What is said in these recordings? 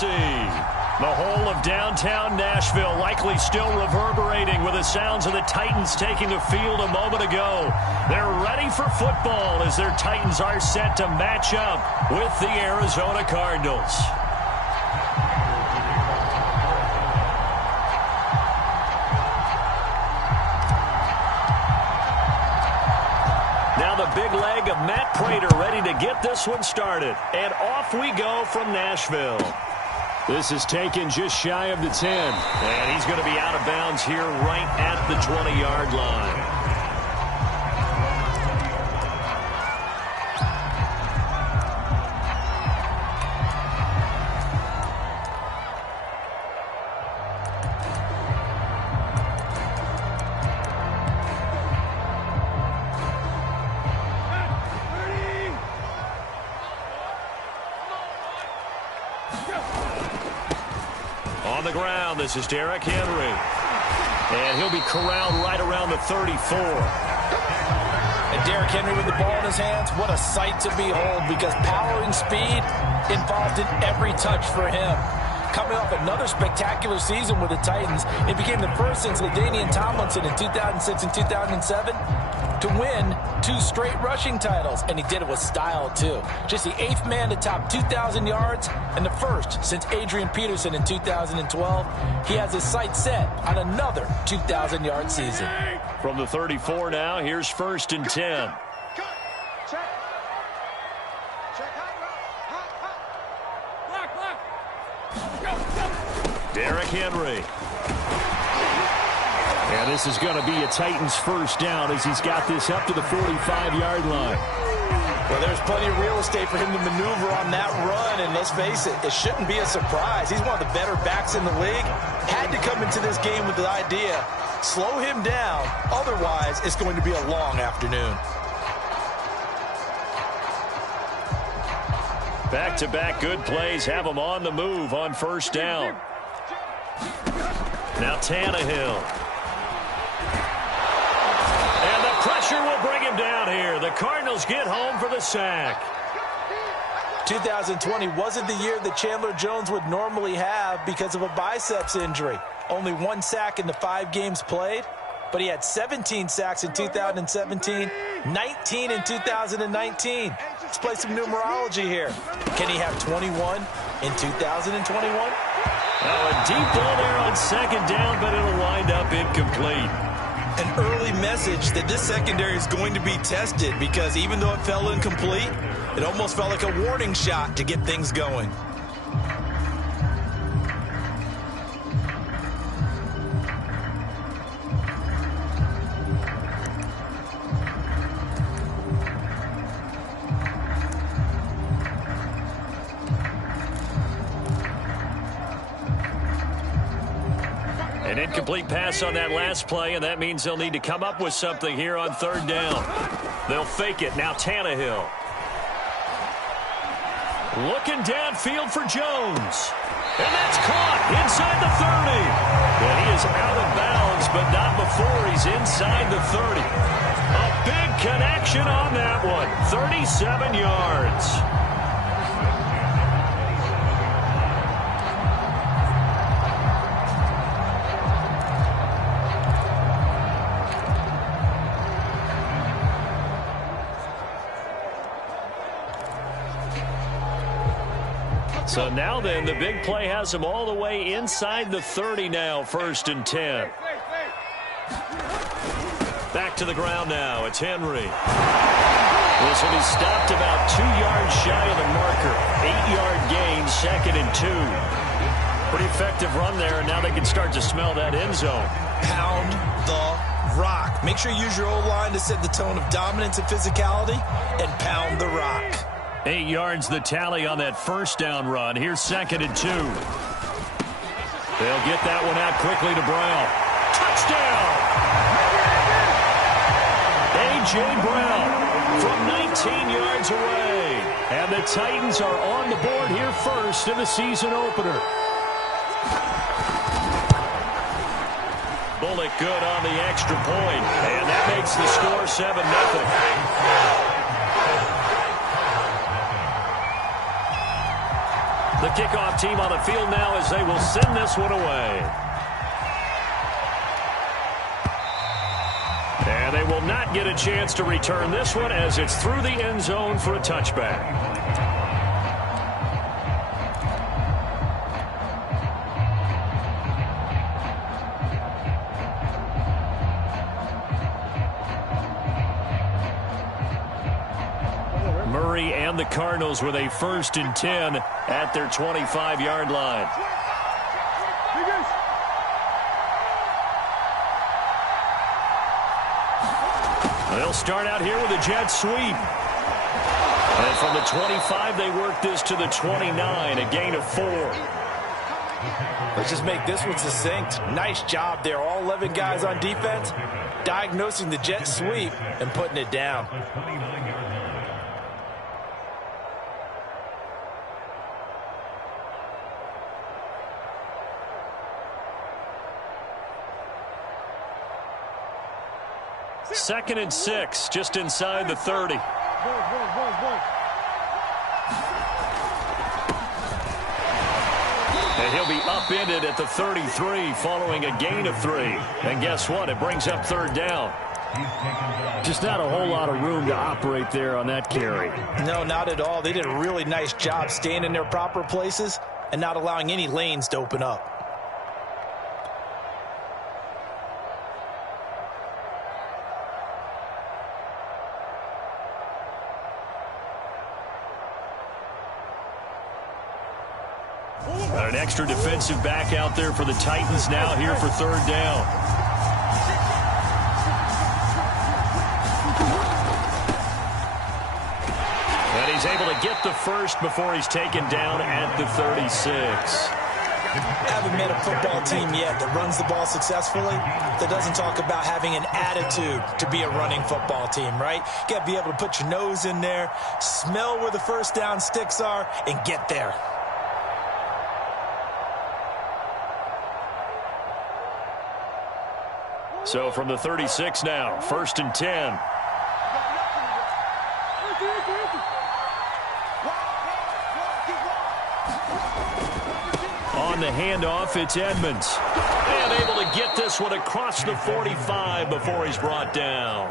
see. The whole of downtown Nashville likely still reverberating with the sounds of the Titans taking the field a moment ago. They're ready for football as their Titans are set to match up with the Arizona Cardinals. Now the big leg of Matt Prater ready to get this one started. And off we go from Nashville. This is taken just shy of the 10. And he's going to be out of bounds here right at the 20-yard line. On the ground, this is Derrick Henry. And he'll be corralled right around the 34. And Derrick Henry with the ball in his hands, what a sight to behold, because power and speed involved in every touch for him. Coming off another spectacular season with the Titans, it became the first since LaDainian Tomlinson in 2006 and 2007 to win 2 straight rushing titles, and he did it with style too. Just the 8th man to top 2,000 yards and the first since Adrian Peterson in 2012. He has his sights set on another 2,000-yard season. From the 34 now, here's 1st and 10. Derrick Henry. And this is going to be a Titans first down as he's got this up to the 45-yard line. Well, there's plenty of real estate for him to maneuver on that run, and let's face it, it shouldn't be a surprise. He's one of the better backs in the league. Had to come into this game with the idea, slow him down, otherwise it's going to be a long afternoon. Back-to-back good plays have him on the move on first down. Now Tannehill. And the pressure will bring him down here. The Cardinals get home for the sack. 2020 wasn't the year that Chandler Jones would normally have because of a biceps injury. Only 1 sack in the 5 games played, but he had 17 sacks in 2017, 19 in 2019. Let's play some numerology here. Can he have 21 in 2021? Oh, a deep ball there on second down, but it'll wind up incomplete. An early message that this secondary is going to be tested, because even though it fell incomplete, it almost felt like a warning shot to get things going. An incomplete pass on that last play, and that means they'll need to come up with something here on third down. They'll fake it. Now Tannehill. Looking downfield for Jones. And that's caught inside the 30. And he is out of bounds, but not before he's inside the 30. A big connection on that one. 37 yards. So now then, the big play has him all the way inside the 30 now, 1st and 10. Back to the ground now. It's Henry. This one is stopped about 2 yards shy of the marker. 8-yard gain, 2nd and 2. Pretty effective run there, and now they can start to smell that end zone. Pound the rock. Make sure you use your O-line to set the tone of dominance and physicality, and pound the rock. 8 yards the tally on that first down run. Here's 2nd and 2. They'll get that one out quickly to Brown. Touchdown! A.J. Brown from 19 yards away. And the Titans are on the board here first in the season opener. Bullock good on the extra point. And that makes the score 7-0. The kickoff team on the field now as they will send this one away. And they will not get a chance to return this one as it's through the end zone for a touchback. Murray and the Cardinals with a 1st and 10 at their 25-yard line. They'll start out here with a jet sweep. And from the 25, they work this to the 29, a gain of 4. Let's just make this one succinct. Nice job there. All 11 guys on defense diagnosing the jet sweep and putting it down. Second and 6, just inside the 30. And he'll be upended at the 33 following a gain of 3. And guess what? It brings up 3rd down. Just not a whole lot of room to operate there on that carry. No, not at all. They did a really nice job staying in their proper places and not allowing any lanes to open up. An extra defensive back out there for the Titans now here for 3rd down. And he's able to get the first before he's taken down at the 36. Haven't met a football team yet that runs the ball successfully that doesn't talk about having an attitude to be a running football team, right? You got to be able to put your nose in there, smell where the first down sticks are, and get there. So from the 36 now, 1st and 10. On the handoff, it's Edmonds. And able to get this one across the 45 before he's brought down.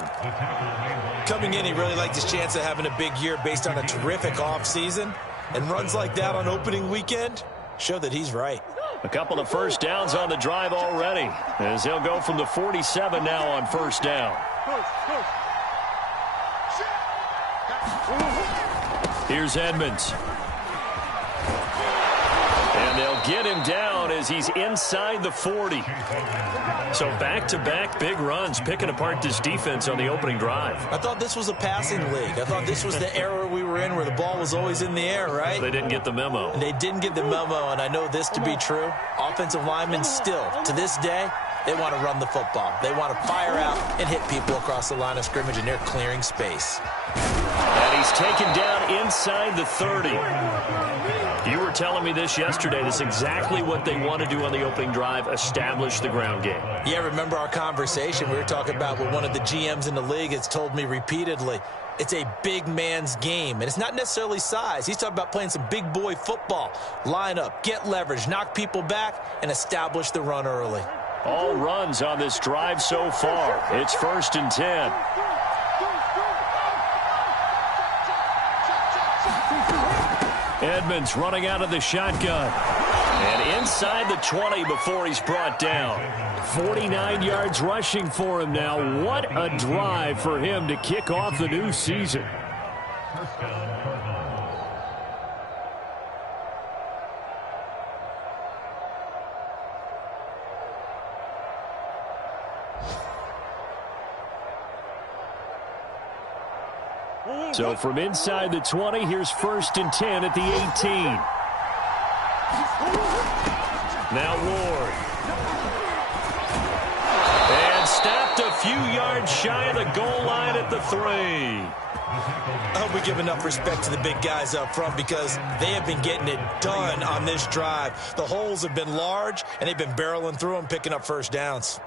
Coming in, he really liked his chance of having a big year based on a terrific offseason. And runs like that on opening weekend show that he's right. A couple of first downs on the drive already, as they'll go from the 47 now on 1st down. Here's Edmonds. And they'll get him down as he's inside the 40. So back-to-back big runs, picking apart this defense on the opening drive. I thought this was a passing league. I thought this was the era we were in where the ball was always in the air, right? They didn't get the memo. And they didn't get the memo, and I know this to be true. Offensive linemen still, to this day, they want to run the football. They want to fire out and hit people across the line of scrimmage, and they're clearing space. And he's taken down inside the 30. You were telling me this yesterday. This is exactly what they want to do on the opening drive, establish the ground game. Yeah, remember our conversation we were talking about with one of the GMs in the league has told me repeatedly, it's a big man's game, and it's not necessarily size. He's talking about playing some big boy football. Line up, get leverage, knock people back, and establish the run early. All runs on this drive so far. It's 1st and 10. Edmonds running out of the shotgun. And inside the 20 before he's brought down. 49 yards rushing for him now. What a drive for him to kick off the new season. So from inside the 20, here's 1st and 10 at the 18. Now Ward. And stopped a few yards shy of the goal line at the 3. I hope we give enough respect to the big guys up front because they have been getting it done on this drive. The holes have been large, and they've been barreling through them, picking up first downs.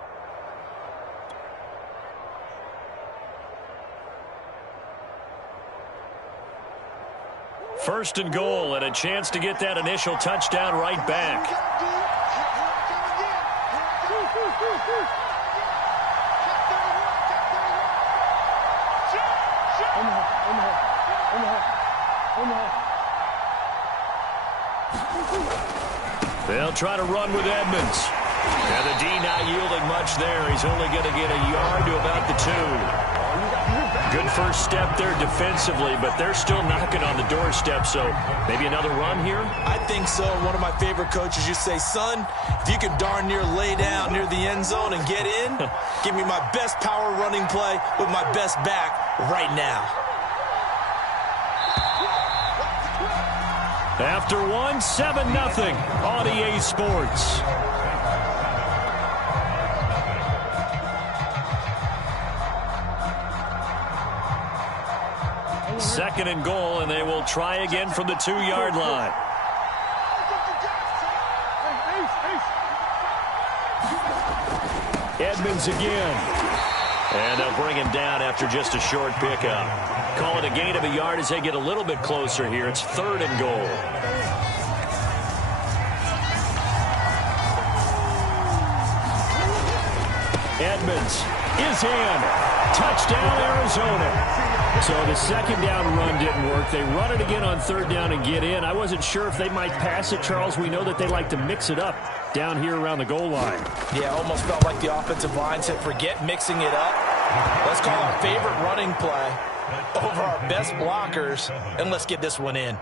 First and goal, and a chance to get that initial touchdown right back. They'll try to run with Edmonds. And the D not yielding much there. He's only going to get a yard to about the 2. Good first step there defensively, but they're still knocking on the doorstep, so maybe another run here? I think so. One of my favorite coaches used to say, son, if you can darn near lay down near the end zone and get in, give me my best power running play with my best back right now. After 1, 7-0 on EA Sports. Second and goal, and they will try again from the 2-yard line. Edmonds again. And they'll bring him down after just a short pickup. Call it a gain of a yard as they get a little bit closer here. It's 3rd and goal. Edmonds is in. Touchdown, Arizona. So the second down run didn't work. They run it again on 3rd down and get in. I wasn't sure if they might pass it, Charles. We know that they like to mix it up down here around the goal line. Yeah, almost felt like the offensive line said, forget mixing it up. Let's call our favorite running play over our best blockers, and let's get this one in.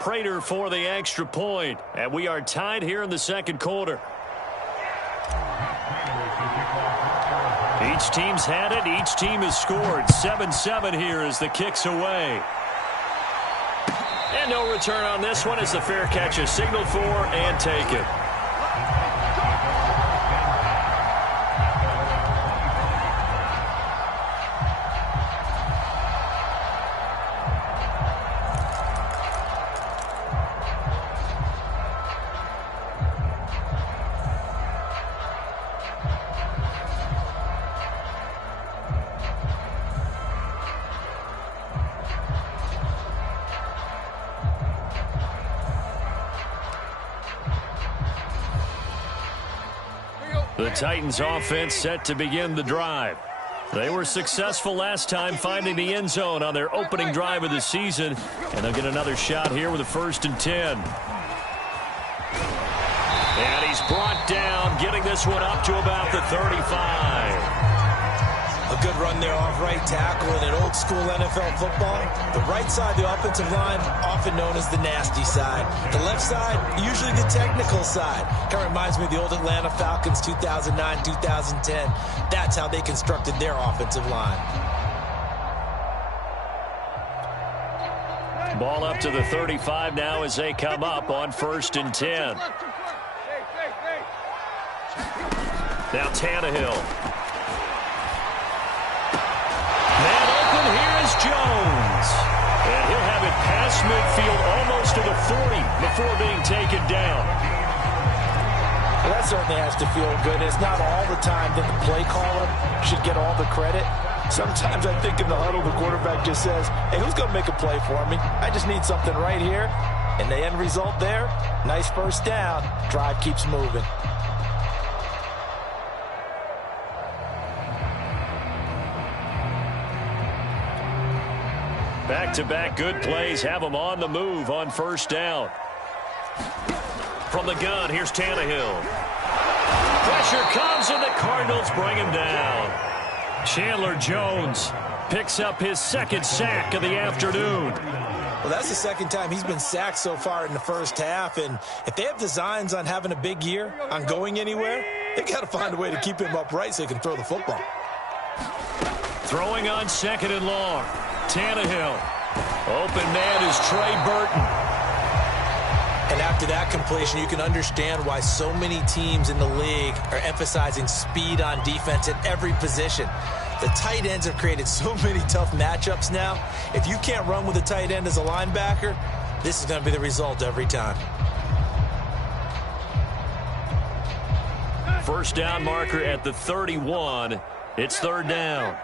Prater for the extra point, and we are tied here in the second quarter. Each team's had it. Each team has scored. 7-7 here as the kick's away. And no return on this one as the fair catch is signaled for and taken. The Titans offense set to begin the drive. They were successful last time finding the end zone on their opening drive of the season, and they'll get another shot here with a 1st and 10. And he's brought down, getting this one up to about the 35. A good run there off right tackle in an old school NFL football. The right side, the offensive line, often known as the nasty side. The left side, usually the technical side. Kind of reminds me of the old Atlanta Falcons 2009, 2010. That's how they constructed their offensive line. Ball up to the 35 now as they come up on 1st and 10. Now Tannehill. Man open, here is Jones. And he'll have it past midfield almost to the 40 before being taken down. Well, that certainly has to feel good. It's not all the time that the play caller should get all the credit. Sometimes I think in the huddle the quarterback just says, hey, who's going to make a play for me? I just need something right here. And the end result there, nice first down. Drive keeps moving. Back-to-back good plays have them on the move on 1st down. From the gun, here's Tannehill. Pressure comes, and the Cardinals bring him down. Chandler Jones picks up his 2nd sack of the afternoon. Well, that's the 2nd time he's been sacked so far in the first half, and if they have designs on having a big year, on going anywhere, they've got to find a way to keep him upright so he can throw the football. Throwing on 2nd and long. Tannehill. Open man is Trey Burton. And after that completion, you can understand why so many teams in the league are emphasizing speed on defense at every position. The tight ends have created so many tough matchups now. If you can't run with a tight end as a linebacker, this is going to be the result every time. First down marker at the 31. It's 3rd down.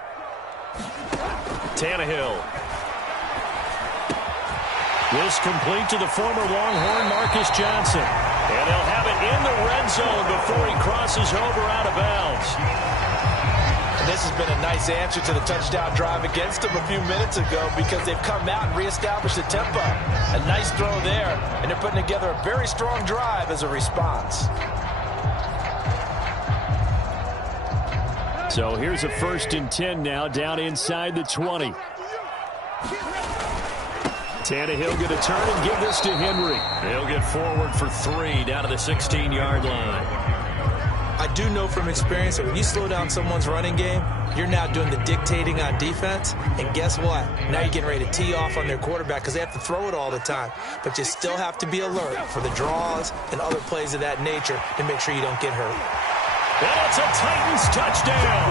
This complete to the former Longhorn Marcus Johnson. And they'll have it in the red zone before he crosses over out of bounds. And this has been a nice answer to the touchdown drive against them a few minutes ago because they've come out and reestablished the tempo. A nice throw there, and they're putting together a very strong drive as a response. So here's a 1st and 10 now, down inside the 20. Tannehill going to turn and give this to Henry. He'll get forward for 3 down to the 16-yard line. I do know from experience that when you slow down someone's running game, you're now doing the dictating on defense. And guess what? Now you're getting ready to tee off on their quarterback because they have to throw it all the time. But you still have to be alert for the draws and other plays of that nature to make sure you don't get hurt. And it's a Titans touchdown.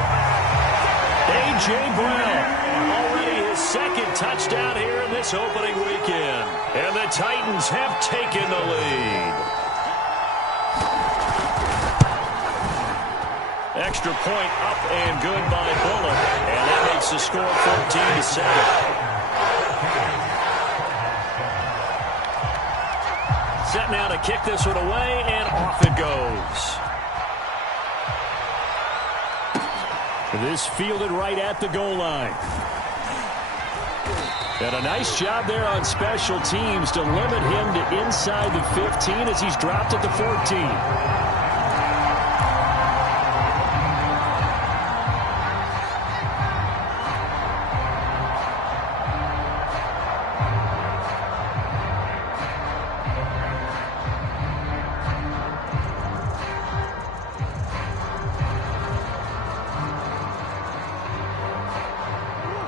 A.J. Brown, already his 2nd touchdown here in this opening weekend. And the Titans have taken the lead. Extra point up and good by Bullock. And that makes the score 14-7. Set now to kick this one away, and off it goes. This fielded right at the goal line. And a nice job there on special teams to limit him to inside the 15 as he's dropped at the 14.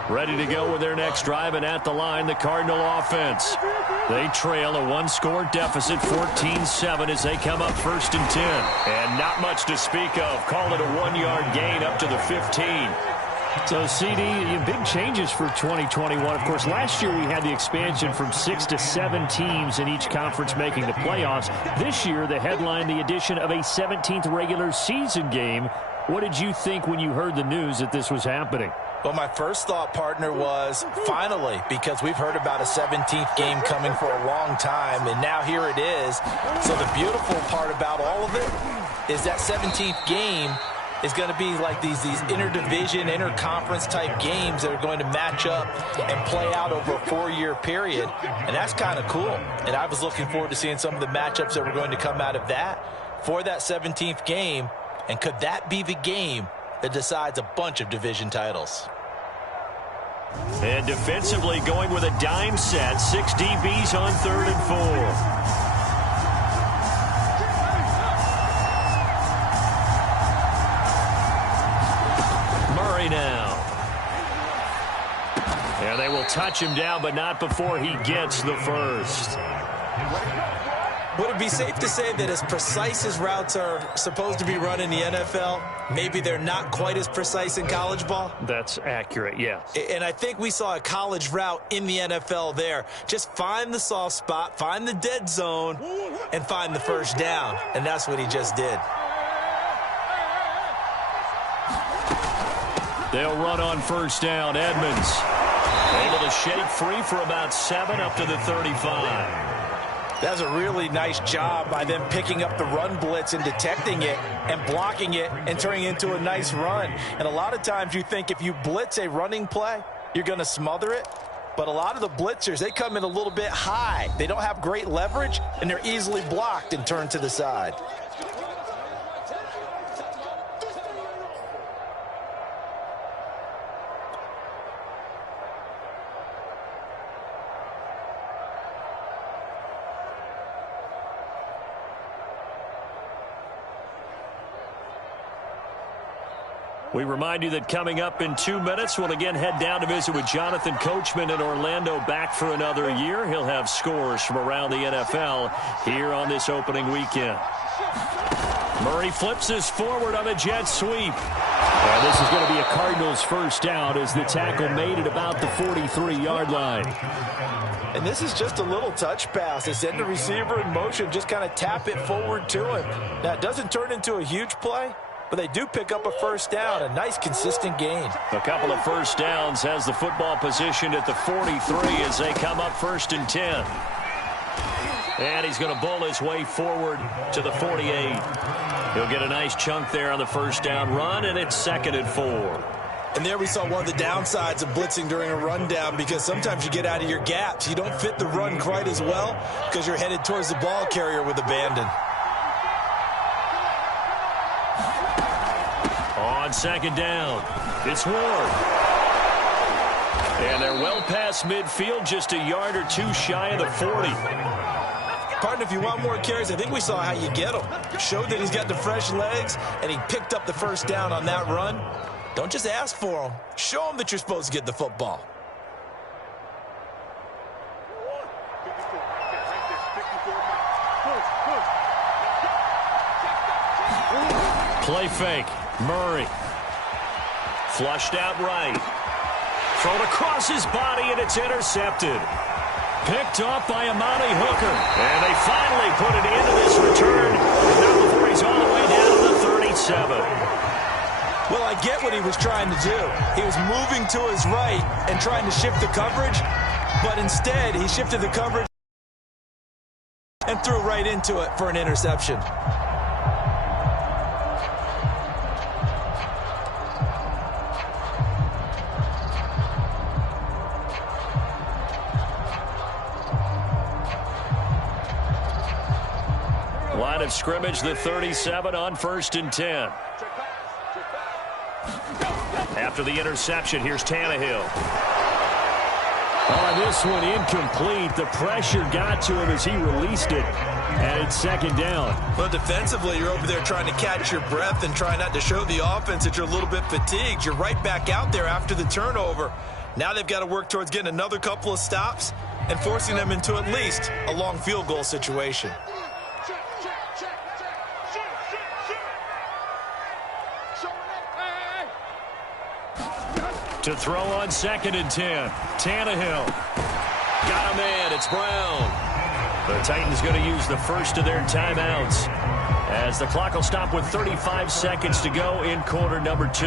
Ready to go with their next drive, and at the line, the Cardinal offense. They trail a 1-score deficit, 14-7, as they come up 1st and 10. And not much to speak of. Call it a 1-yard gain up to the 15. So, CD, big changes for 2021. Of course, last year we had the expansion from 6 to 7 teams in each conference making the playoffs. This year, the headline, the addition of a 17th regular season game. What did you think when you heard the news that this was happening? Well, my first thought, partner, was finally, because we've heard about a 17th game coming for a long time, and now here it is. So the beautiful part about all of it is that 17th game is going to be like these interdivision, interconference type games that are going to match up and play out over a 4-year period, and that's kind of cool. And I was looking forward to seeing some of the matchups that were going to come out of that for that 17th game, and could that be the game that decides a bunch of division titles? And defensively going with a dime set. 6 DBs on 3rd and 4. Murray now. And they will touch him down, but not before he gets the first. Would it be safe to say that as precise as routes are supposed to be run in the NFL, maybe they're not quite as precise in college ball? That's accurate, yes. And I think we saw a college route in the NFL there. Just find the soft spot, find the dead zone, and find the first down. And that's what he just did. They'll run on 1st down. Edmonds able to shake free for about 7 up to the 35. That's a really nice job by them picking up the run blitz and detecting it and blocking it and turning it into a nice run. And a lot of times you think if you blitz a running play, you're going to smother it. But a lot of the blitzers, they come in a little bit high. They don't have great leverage, and they're easily blocked and turned to the side. We remind you that coming up in 2 minutes, we'll again head down to visit with Jonathan Coachman in Orlando, back for another year. He'll have scores from around the NFL here on this opening weekend. Murray flips this forward on a jet sweep. And this is going to be a Cardinals first down as the tackle made at about the 43-yard line. And this is just a little touch pass. They send the receiver in motion, just kind of tap it forward to him. Now, it doesn't turn into a huge play, but they do pick up a first down, a nice consistent gain. A couple of first downs has the football positioned at the 43 as they come up 1st and 10. And he's going to bull his way forward to the 48. He'll get a nice chunk there on the first down run, and it's 2nd and 4. And there we saw one of the downsides of blitzing during a rundown, because sometimes you get out of your gaps. You don't fit the run quite as well because you're headed towards the ball carrier with abandon. On 2nd down, it's Ward. And they're well past midfield, just a yard or two shy of the 40. Partner, if you want more carries, I think we saw how you get him. Showed that he's got the fresh legs, and he picked up the first down on that run. Don't just ask for him. Show him that you're supposed to get the football. Play fake. Murray. Flushed out right. Thrown across his body, and it's intercepted. Picked off by Amani Hooker. And they finally put it into this return. Not before he's all the way down to the 37. Well, I get what he was trying to do. He was moving to his right and trying to shift the coverage, but instead he shifted the coverage and threw right into it for an interception. Line of scrimmage, the 37 on 1st and 10. After the interception, here's Tannehill. On this one, incomplete. The pressure got to him as he released it, and it's 2nd down. Well, defensively, you're over there trying to catch your breath and try not to show the offense that you're a little bit fatigued. You're right back out there after the turnover. Now they've got to work towards getting another couple of stops and forcing them into at least a long field goal situation. To throw on 2nd and 10. Tannehill. Got a man. It's Brown. The Titans going to use the first of their timeouts as the clock will stop with 35 seconds to go in quarter number 2.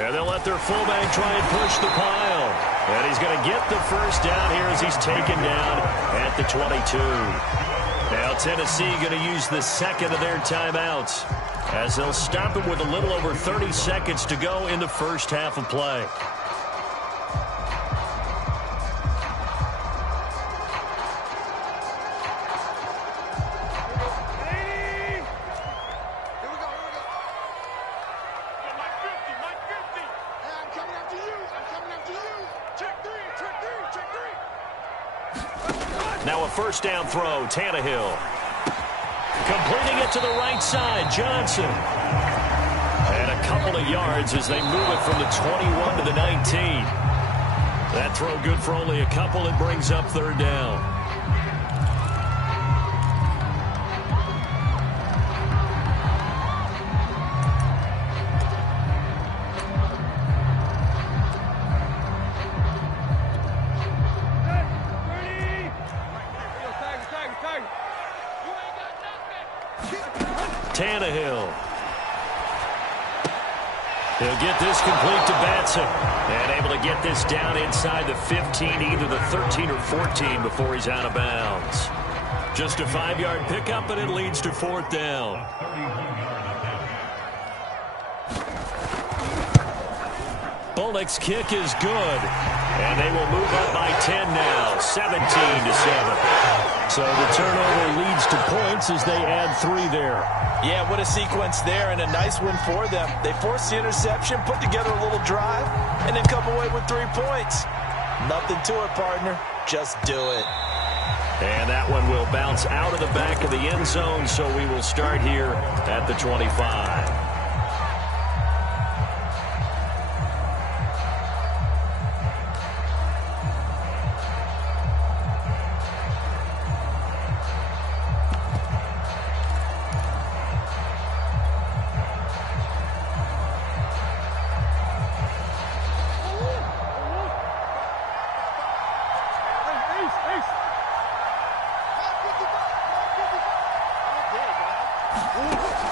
And they'll let their fullback try and push the pile. And he's going to get the first down here as he's taken down at the 22. Now Tennessee going to use the second of their timeouts as they'll stop it with a little over 30 seconds to go in the first half of play. Now a first down throw, Tannehill. Completing it to the right side, Johnson. And a couple of yards as they move it from the 21 to the 19. That throw good for only a couple. It brings up 3rd down. Tannehill. He'll get this complete to Batson. And able to get this down inside the 15, either the 13 or 14 before he's out of bounds. Just a 5-yard pickup, and it leads to 4th down. Bullock's kick is good. And they will move up by 10 now, 17-7. So the turnover leads to points as they add 3 there. Yeah, what a sequence there, and a nice win for them. They forced the interception, put together a little drive, and then come away with 3 points. Nothing to it, partner. Just do it. And that one will bounce out of the back of the end zone, so we will start here at the 25.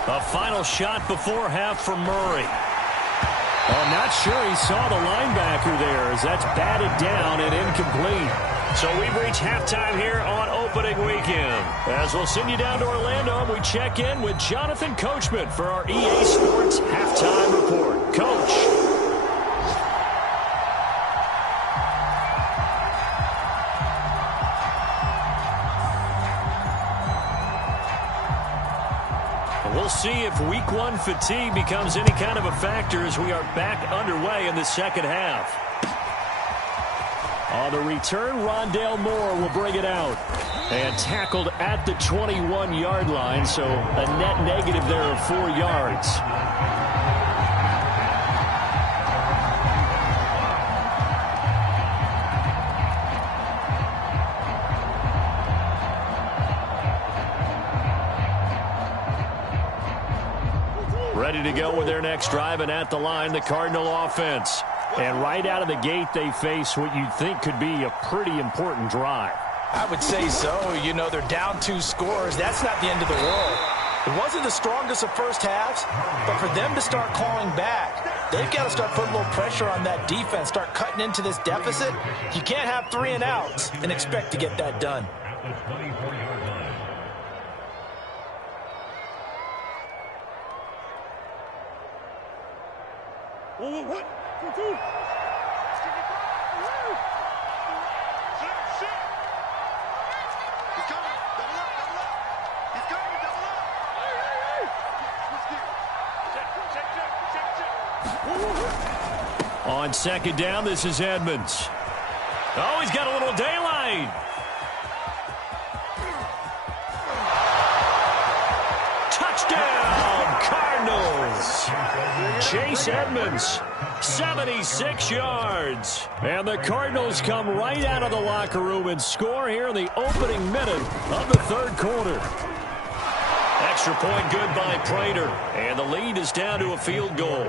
A final shot before half from Murray. I'm not sure he saw the linebacker there as that's batted down and incomplete. So we've reached halftime here on opening weekend. As we'll send you down to Orlando, and we check in with Jonathan Coachman for our EA Sports Halftime Report. Coach. We'll see if week one fatigue becomes any kind of a factor as we are back underway in the second half. On the return, Rondale Moore will bring it out. And tackled at the 21-yard line, so a net negative there of 4 yards. Ready to go with their next drive, and at the line, the Cardinal offense. And right out of the gate, they face what you'd think could be a pretty important drive. I would say so. You know, they're down 2 scores. That's not the end of the world. It wasn't the strongest of first halves, but for them to start clawing back, they've got to start putting a little pressure on that defense, start cutting into this deficit. You can't have 3 and outs and expect to get that done. On second down, this is Edmonds. Oh, he's got a little daylight. Touchdown, Cardinals. Chase Edmonds, 76 yards. And the Cardinals come right out of the locker room and score here in the opening minute of the third quarter. Extra point good by Prater. And the lead is down to a field goal.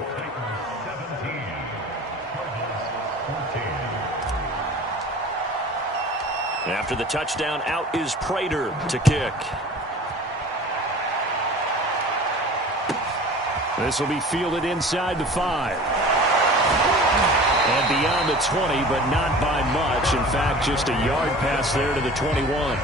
After the touchdown, out is Prater to kick. This will be fielded inside the 5. And beyond the 20, but not by much. In fact, just a yard pass there to the 21.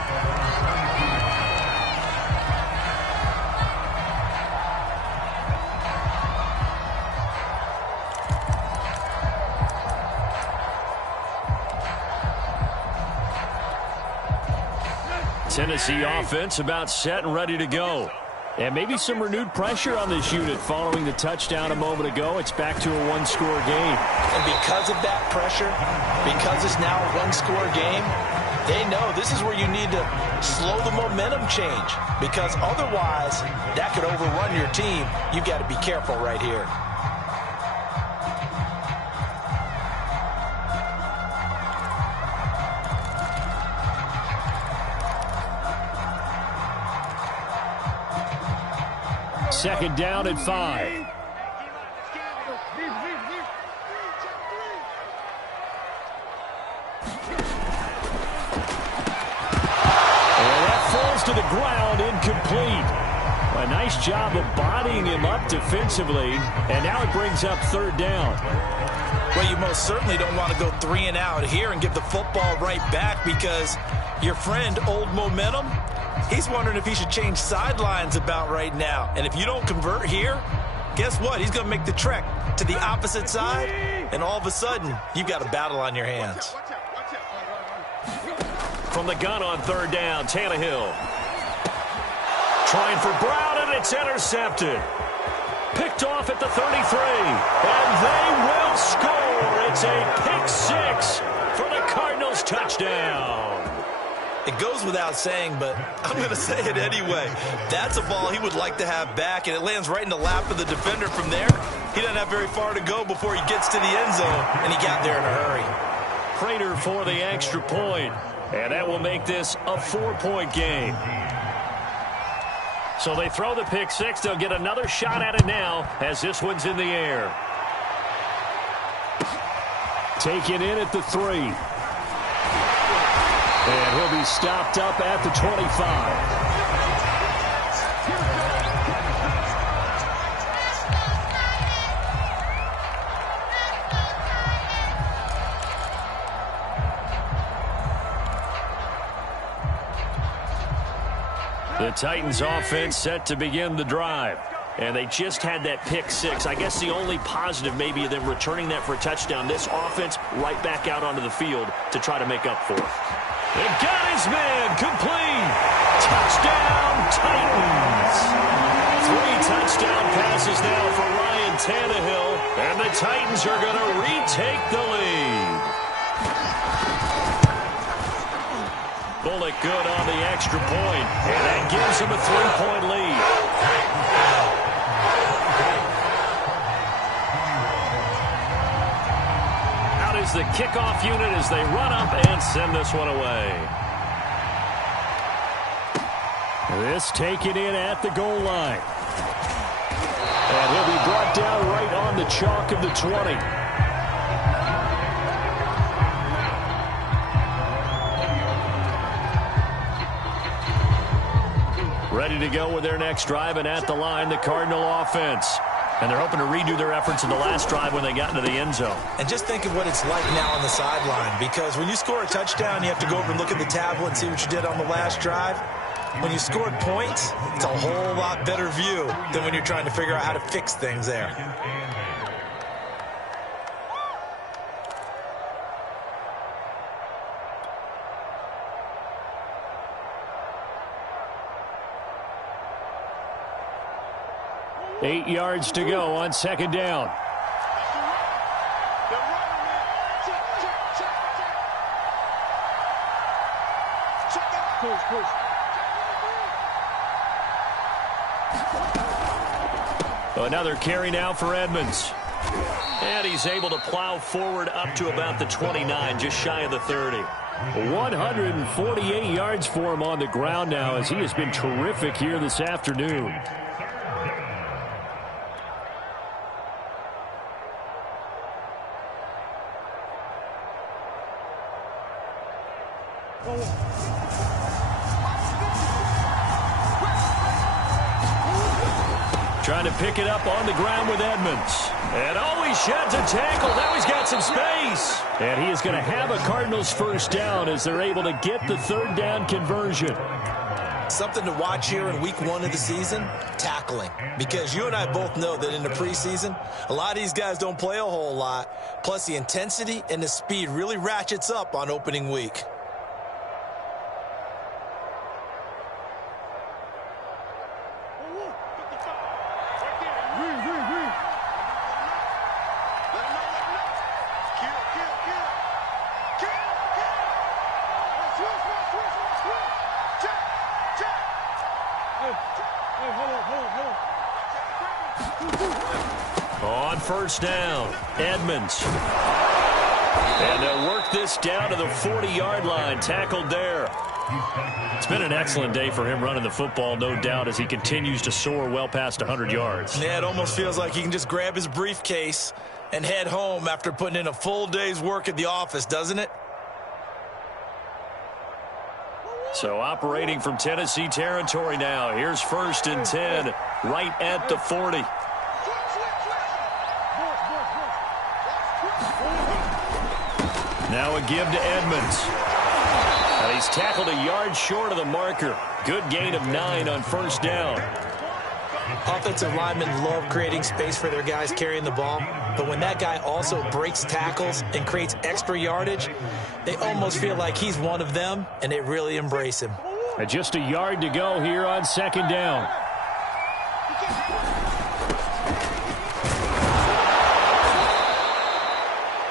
Tennessee offense about set and ready to go. And maybe some renewed pressure on this unit following the touchdown a moment ago. It's back to a one-score game. And because of that pressure, because it's now a one-score game, they know this is where you need to slow the momentum change. Because otherwise, that could overrun your team. You've got to be careful right here. Second down at 5. And that falls to the ground, incomplete. A nice job of bodying him up defensively, and now it brings up third down. Well, you most certainly don't want to go 3 and out here and give the football right back because your friend, Old Momentum, he's wondering if he should change sidelines about right now. And if you don't convert here, guess what? He's going to make the trek to the opposite side, and all of a sudden, you've got a battle on your hands. From the gun on third down, Tannehill. Trying for Brown, and it's intercepted. Picked off at the 33, and they will score. It's a pick 6 for the Cardinals touchdown. It goes without saying, but I'm going to say it anyway. That's a ball he would like to have back, and it lands right in the lap of the defender from there. He doesn't have very far to go before he gets to the end zone, and he got there in a hurry. Prater for the extra point, and that will make this a 4-point game. So they throw the pick 6. They'll get another shot at it now as this one's in the air. Taken in at the 3. And he'll be stopped up at the 25. Titans offense set to begin the drive. And they just had that pick six. I guess the only positive maybe of them returning that for a touchdown. This offense right back out onto the field to try to make up for it. And got his man complete. Touchdown Titans. 3 touchdown passes now for Ryan Tannehill. And the Titans are going to retake the lead. Bullock good on the extra point. And that gives him a 3-point lead. Is the kickoff unit as they run up and send this one away. This taken in at the goal line. And he'll be brought down right on the chalk of the 20. Ready to go with their next drive, and at the line, the Cardinal offense. And they're hoping to redo their efforts in the last drive when they got into the end zone. And just think of what it's like now on the sideline, because when you score a touchdown, you have to go over and look at the tablet and see what you did on the last drive. When you scored points, it's a whole lot better view than when you're trying to figure out how to fix things there. Eight yards to go on second down. Another carry now for Edmonds. And he's able to plow forward up to about the 29, just shy of the 30. 148 yards for him on the ground now, as he has been terrific here this afternoon. Trying to pick it up on the ground with Edmonds. And he sheds a tackle. Now he's got some space. And he is going to have a Cardinals first down as they're able to get the third down conversion. Something to watch here in week 1 of the season, tackling. Because you and I both know that in the preseason, a lot of these guys don't play a whole lot. Plus the intensity and the speed really ratchets up on opening week. On first down, Edmonds. And they'll work this down to the 40-yard line, tackled there. It's been an excellent day for him running the football, no doubt, as he continues to soar well past 100 yards. Yeah, it almost feels like he can just grab his briefcase and head home after putting in a full day's work at the office, doesn't it? So operating from Tennessee territory now. Here's 1st and 10, right at the 40. Now a give to Edmonds. And he's tackled a yard short of the marker. Good gain of 9 on first down. Offensive linemen love creating space for their guys carrying the ball, but when that guy also breaks tackles and creates extra yardage, they almost feel like he's one of them, and they really embrace him. And just a yard to go here on second down.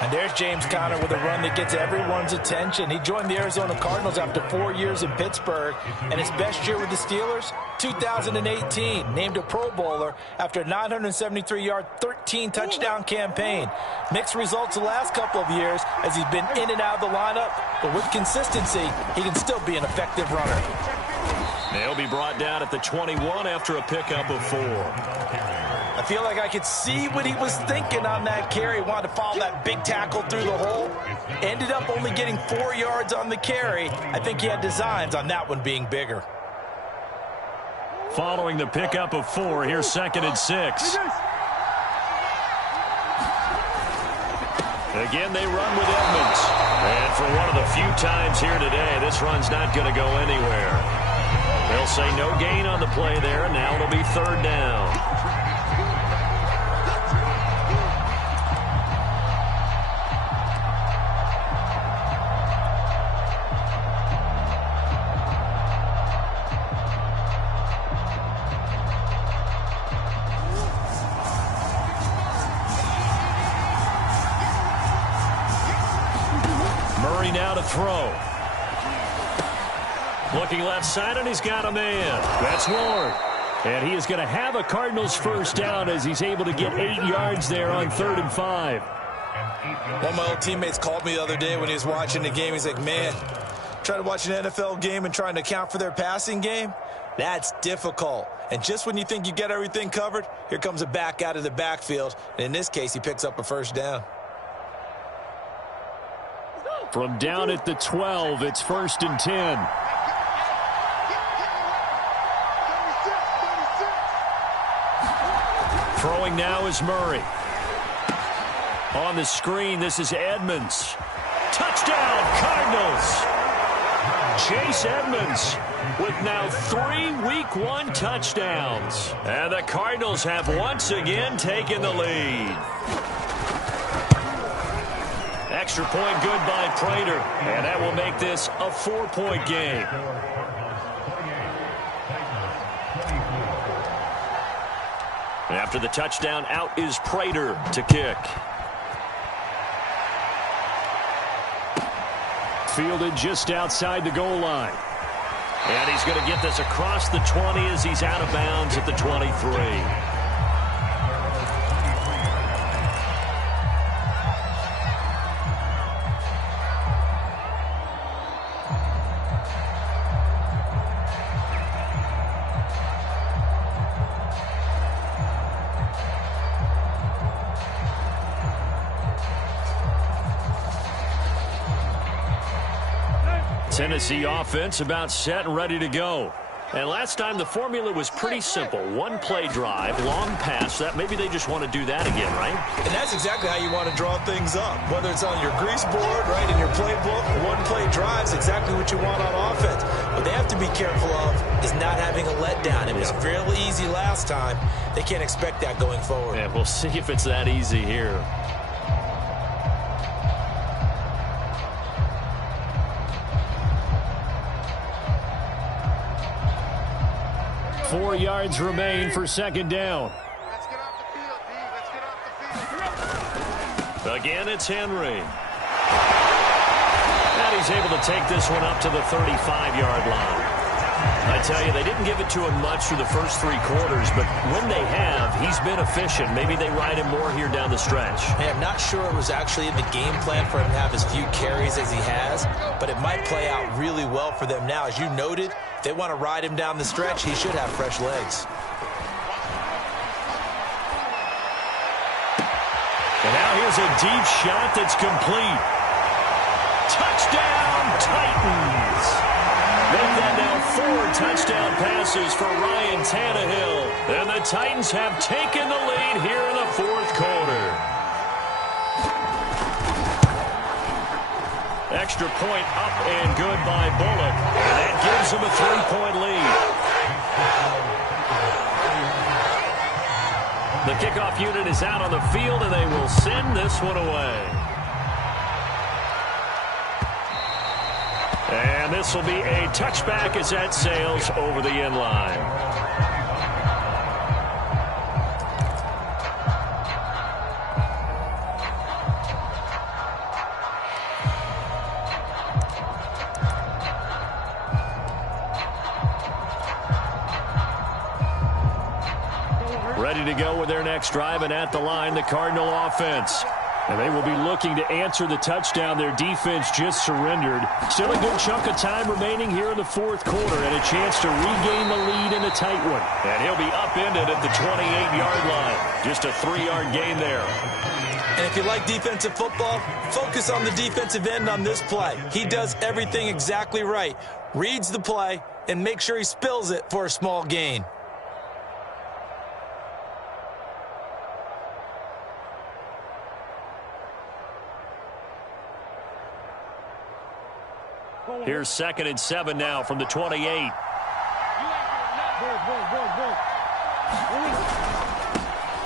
And there's James Conner with a run that gets everyone's attention. He joined the Arizona Cardinals after 4 years in Pittsburgh, and his best year with the Steelers, 2018, named a Pro Bowler after a 973-yard, 13-touchdown campaign. Mixed results the last couple of years as he's been in and out of the lineup, but with consistency, he can still be an effective runner. They'll be brought down at the 21 after a pickup of 4. I feel like I could see what he was thinking on that carry. Wanted to follow that big tackle through the hole. Ended up only getting 4 yards on the carry. I think he had designs on that one being bigger. Following the pickup of 4, here's 2nd and 6. Again, they run with Edmonds. And for one of the few times here today, this run's not going to go anywhere. They'll say no gain on the play there, and now it'll be third down. Murray now to throw. Looking left side, and he's got a man. That's Ward. And he is going to have a Cardinals first down as he's able to get 8 yards there on 3rd and 5. One of my old teammates called me the other day when he was watching the game. He's like, man, trying to watch an NFL game and trying to account for their passing game, that's difficult. And just when you think you get everything covered, here comes a back out of the backfield. And in this case, he picks up a first down. From down at the 12, it's 1st and 10. Throwing now is Murray. On the screen, this is Edmonds. Touchdown, Cardinals! Chase Edmonds with now 3 Week 1 touchdowns. And the Cardinals have once again taken the lead. Extra point good by Prater. And that will make this a 4-point game. After the touchdown, out is Prater to kick. Fielded just outside the goal line. And he's going to get this across the 20 as he's out of bounds at the 23. Tennessee offense about set and ready to go. And last time the formula was pretty simple. 1 play drive, long pass. That maybe they just want to do that again, right? And that's exactly how you want to draw things up. Whether it's on your grease board, right, in your playbook, 1 play drive is exactly what you want on offense. What they have to be careful of is not having a letdown. It was fairly easy last time. They can't expect that going forward. Yeah, we'll see if it's that easy here. 4 yards remain for 2nd down. Let's get off the field, D. Let's get off the field. Again, it's Henry. And he's able to take this one up to the 35-yard line. I tell you, they didn't give it to him much through the first 3 quarters, but when they have, he's been efficient. Maybe they ride him more here down the stretch. Hey, I'm not sure it was actually in the game plan for him to have as few carries as he has, but it might play out really well for them now. As you noted, if they want to ride him down the stretch, he should have fresh legs. And now here's a deep shot that's complete. Touchdown, Titans! Make that now 4 touchdown passes for Ryan Tannehill. And the Titans have taken the lead here in the 4th quarter. Extra point up and good by Bullock. And that gives them a 3-point lead. The kickoff unit is out on the field, and they will send this one away. And this will be a touchback as that sails over the end line. Ready to go with their next drive, and at the line, the Cardinal offense. And they will be looking to answer the touchdown their defense just surrendered. Still a good chunk of time remaining here in the 4th quarter and a chance to regain the lead in a tight one. And he'll be upended at the 28-yard line. Just a 3-yard gain there. And if you like defensive football, focus on the defensive end on this play. He does everything exactly right. Reads the play and makes sure he spills it for a small gain. Here's 2nd and 7 now from the 28.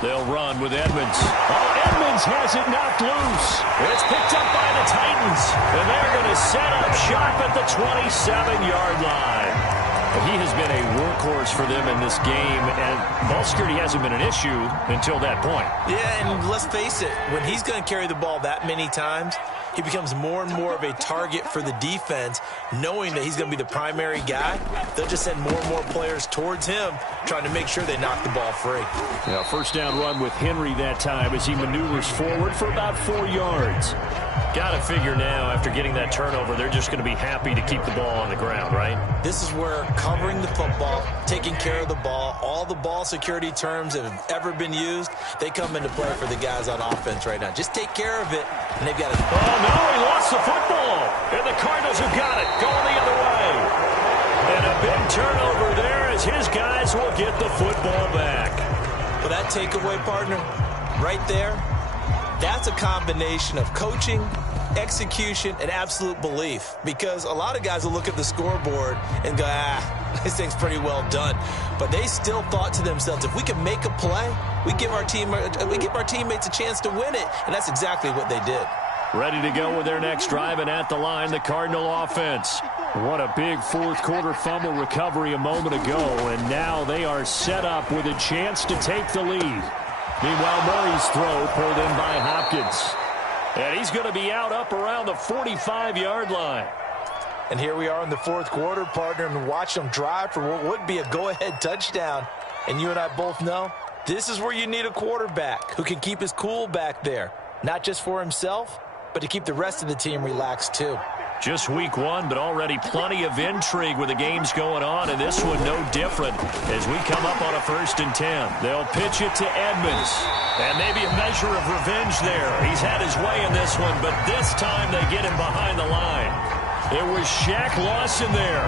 They'll run with Edmonds. Oh, Edmonds has it knocked loose. It's picked up by the Titans. And they're going to set up shop at the 27-yard line. He has been a workhorse for them in this game, and ball security hasn't been an issue until that point. Yeah, and let's face it, when he's going to carry the ball that many times, he becomes more and more of a target for the defense, knowing that he's going to be the primary guy. They'll just send more and more players towards him, trying to make sure they knock the ball free. Yeah, first down run with Henry that time as he maneuvers forward for about 4 yards. Got to figure now, after getting that turnover, they're just going to be happy to keep the ball on the ground, right? This is where covering the football, taking care of the ball, all the ball security terms that have ever been used, they come into play for the guys on offense right now. Just take care of it, and they've got to... Oh, no, he lost the football. And the Cardinals have got it, going the other way. And a big turnover there as his guys will get the football back. Well, that takeaway, partner, right there, that's a combination of coaching, execution, and absolute belief. Because a lot of guys will look at the scoreboard and go, this thing's pretty well done. But they still thought to themselves, if we can make a play, we give our teammates a chance to win it. And that's exactly what they did. Ready to go with their next drive, and at the line, the Cardinal offense. What a big fourth-quarter fumble recovery a moment ago, and now they are set up with a chance to take the lead. Meanwhile, Murray's throw pulled in by Hopkins. And he's going to be out up around the 45-yard line. And here we are in the fourth quarter, partner, and watch them drive for what would be a go-ahead touchdown. And you and I both know this is where you need a quarterback who can keep his cool back there, not just for himself, but to keep the rest of the team relaxed too. Just week one, but already plenty of intrigue with the games going on, and this one no different as we come up on a 1st and 10. They'll pitch it to Edmonds, and maybe a measure of revenge there. He's had his way in this one, but this time they get him behind the line. It was Shaq Lawson there.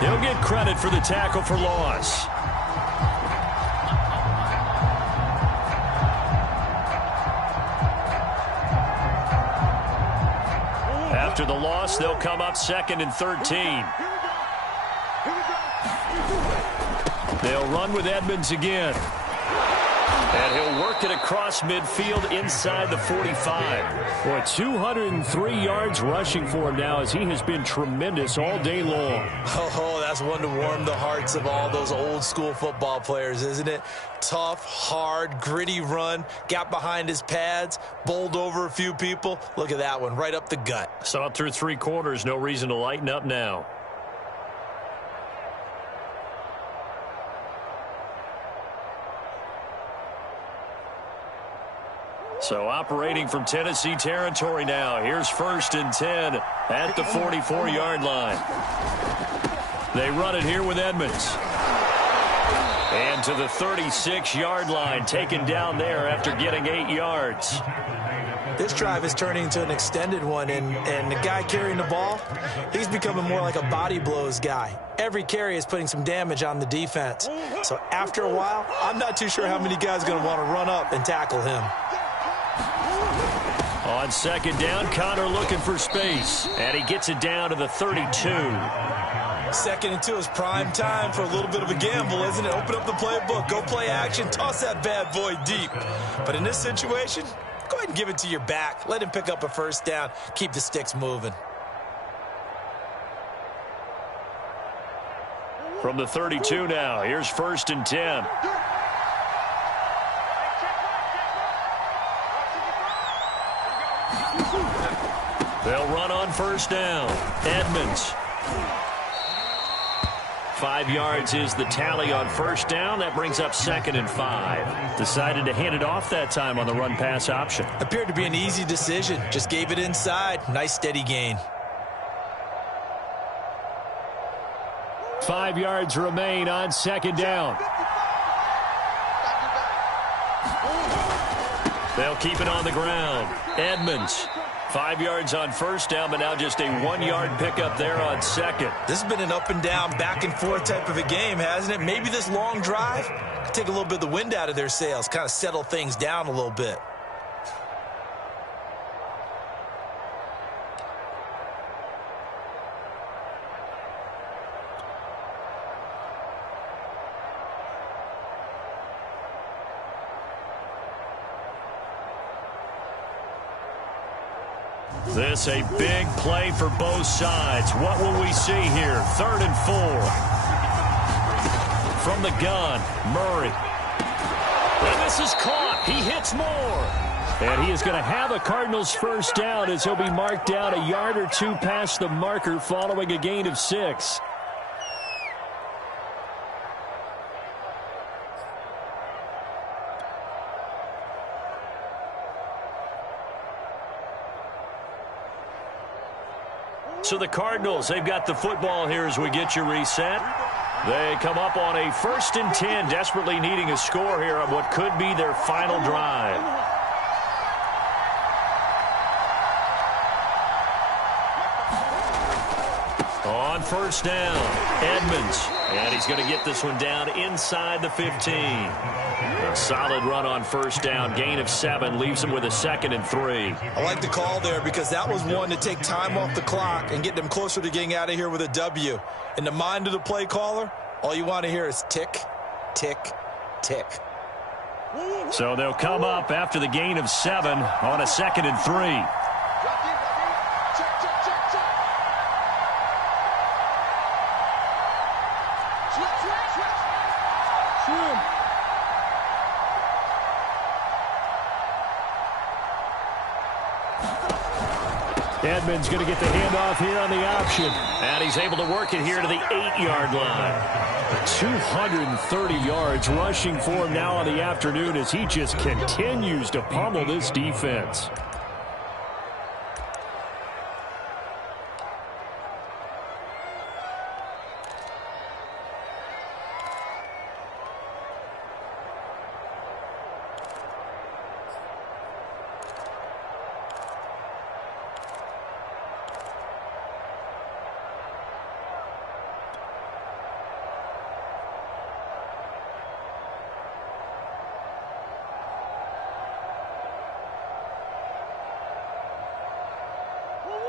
He'll get credit for the tackle for loss. After the loss, they'll come up 2nd and 13. They'll run with Edmonds again. And he'll work it across midfield inside the 45. Boy, 203 yards rushing for him now as he has been tremendous all day long. Oh, that's one to warm the hearts of all those old school football players, isn't it? Tough, hard, gritty run, got behind his pads, bowled over a few people. Look at that one, right up the gut. Saw it through 3 quarters, no reason to lighten up now. So operating from Tennessee territory now. Here's 1st and 10 at the 44-yard line. They run it here with Edmonds. And to the 36-yard line, taken down there after getting 8 yards. This drive is turning into an extended one, and the guy carrying the ball, he's becoming more like a body blows guy. Every carry is putting some damage on the defense. So after a while, I'm not too sure how many guys are going to want to run up and tackle him. On 2nd down, Connor looking for space, and he gets it down to the 32. 2nd and 2 is prime time for a little bit of a gamble, isn't it? Open up the playbook, go play action, toss that bad boy deep. But in this situation, go ahead and give it to your back. Let him pick up a 1st down, keep the sticks moving. From the 32 now, here's 1st and 10. They'll run on 1st down. Edmonds. 5 yards is the tally on 1st down. That brings up 2nd and 5. Decided to hand it off that time on the run-pass option. Appeared to be an easy decision. Just gave it inside. Nice steady gain. 5 yards remain on 2nd down. They'll keep it on the ground. Edmonds. 5 yards on 1st down, but now just a 1-yard pickup there on 2nd. This has been an up and down, back and forth type of a game, hasn't it? Maybe this long drive could take a little bit of the wind out of their sails, kind of settle things down a little bit. This a big play for both sides. What will we see here? 3rd and 4. From the gun, Murray. And this is caught. He hits more. And he is going to have a Cardinals first down as he'll be marked down a yard or two past the marker following a gain of 6. So the Cardinals, they've got the football here as we get you reset. They come up on a 1st and 10, desperately needing a score here on what could be their final drive. On 1st down, Edmonds. And he's going to get this one down inside the 15. A solid run on 1st down. Gain of 7 leaves him with a 2nd and 3. I like the call there because that was one to take time off the clock and get them closer to getting out of here with a W. In the mind of the play caller, all you want to hear is tick, tick, tick. So they'll come up after the gain of 7 on a 2nd and 3. Edmonds going to get the handoff here on the option. And he's able to work it here to the 8-yard line. 230 yards rushing for him now on the afternoon as he just continues to pummel this defense.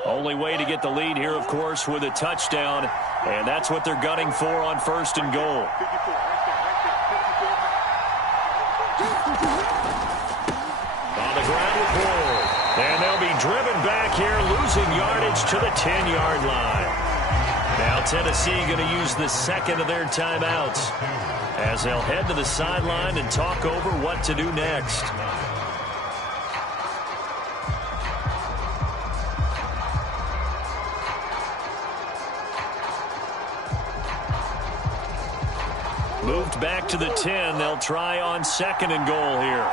Only way to get the lead here, of course, with a touchdown. And that's what they're gunning for on 1st and goal. On the ground with Ward. And they'll be driven back here, losing yardage to the 10-yard line. Now Tennessee going to use the 2nd of their timeouts as they'll head to the sideline and talk over what to do next. Moved back to the 10. They'll try on 2nd and goal here.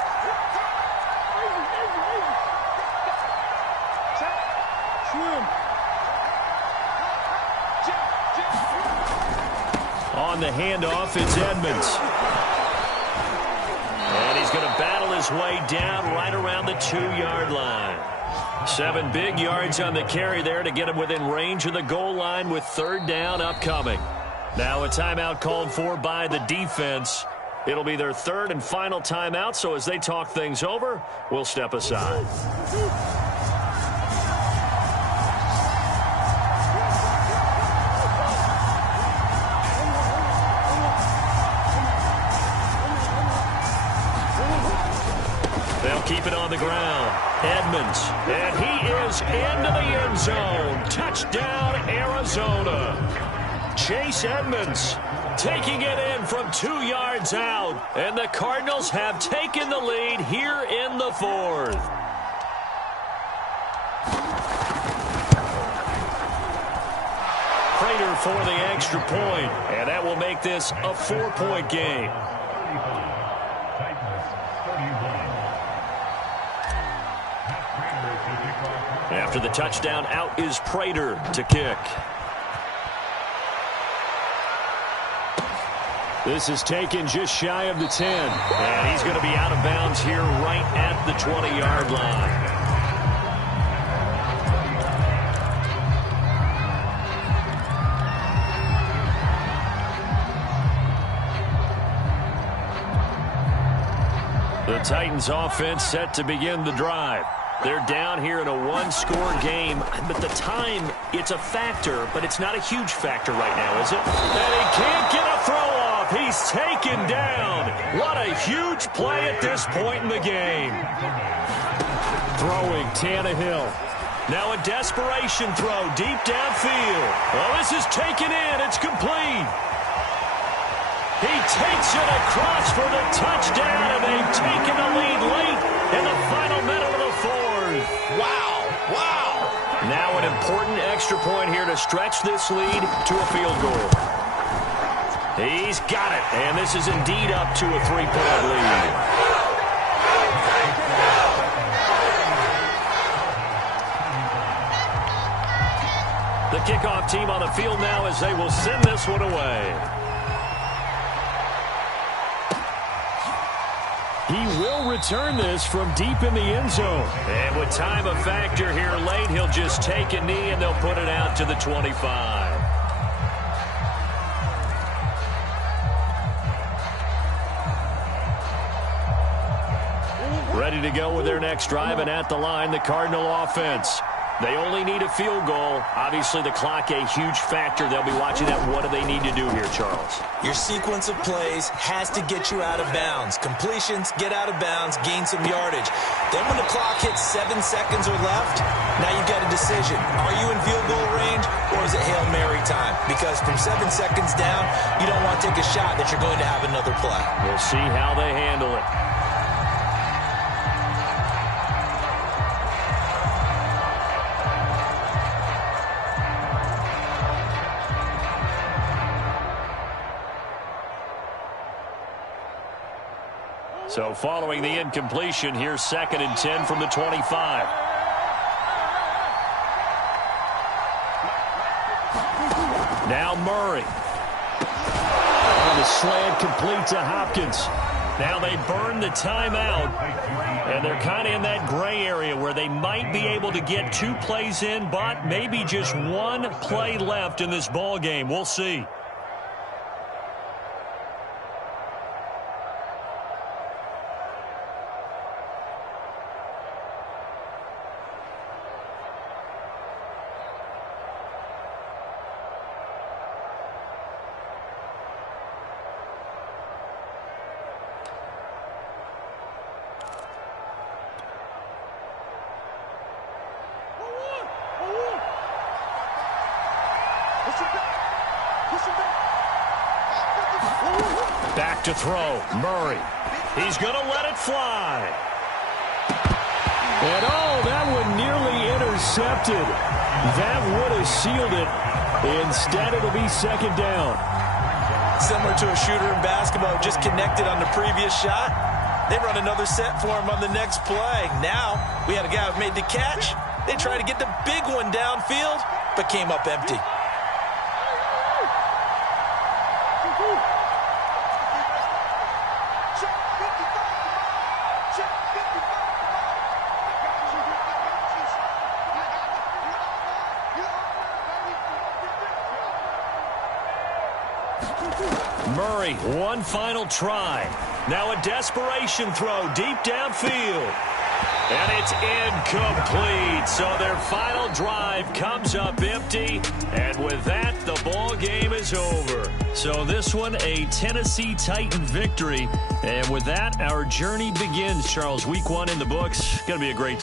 On the handoff, it's Edmonds. And he's going to battle his way down right around the 2-yard line. 7 big yards on the carry there to get him within range of the goal line with 3rd down upcoming. Now a timeout called for by the defense. It'll be their 3rd and final timeout, so as they talk things over, we'll step aside. They'll keep it on the ground. Edmonds, and he is into the end zone. Touchdown, Arizona. Chase Edmonds taking it in from 2 yards out. And the Cardinals have taken the lead here in the 4th. Prater for the extra point. And that will make this a 4-point game. After the touchdown, out is Prater to kick. This is taken just shy of the 10. And he's going to be out of bounds here right at the 20-yard line. The Titans offense set to begin the drive. They're down here in a 1-score game, but the time, it's a factor, but it's not a huge factor right now, is it? And he can't get a throw off. He's taken down. What a huge play at this point in the game. Throwing Tannehill. Now a desperation throw deep downfield. Oh, this is taken in. It's complete. He takes it across for the touchdown, and they've taken the lead late in the final minute of the fourth. Wow. Wow. Now an important extra point here to stretch this lead to a field goal. He's got it, and this is indeed up to a 3-point lead. The kickoff team on the field now as they will send this one away. He will return this from deep in the end zone. And with time a factor here late, he'll just take a knee and they'll put it out to the 25. Ready to go with their next drive, and at the line, the Cardinal offense. They only need a field goal. Obviously, the clock a huge factor. They'll be watching that. What do they need to do here, Charles? Your sequence of plays has to get you out of bounds. Completions, get out of bounds, gain some yardage. Then when the clock hits 7 seconds or left, now you've got a decision. Are you in field goal range, or is it Hail Mary time? Because from 7 seconds down, you don't want to take a shot that you're going to have another play. We'll see how they handle it. So following the incompletion, here's 2nd and 10 from the 25. Now Murray. And the slant complete to Hopkins. Now they burn the timeout, and they're kind of in that gray area where they might be able to get 2 plays in, but maybe just 1 play left in this ball game. We'll see. Back to throw. Murray. He's going to let it fly. And oh, that one nearly intercepted. That would have sealed it. Instead, it'll be 2nd down. Similar to a shooter in basketball, just connected on the previous shot. They run another set for him on the next play. Now, we had a guy who made the catch. They tried to get the big one downfield, but came up empty. Murray, one final try. Now a desperation throw deep downfield. And it's incomplete. So their final drive comes up empty. And with that, the ball game is over. So this one, a Tennessee Titan victory. And with that, our journey begins, Charles. Week 1 in the books. Going to be a great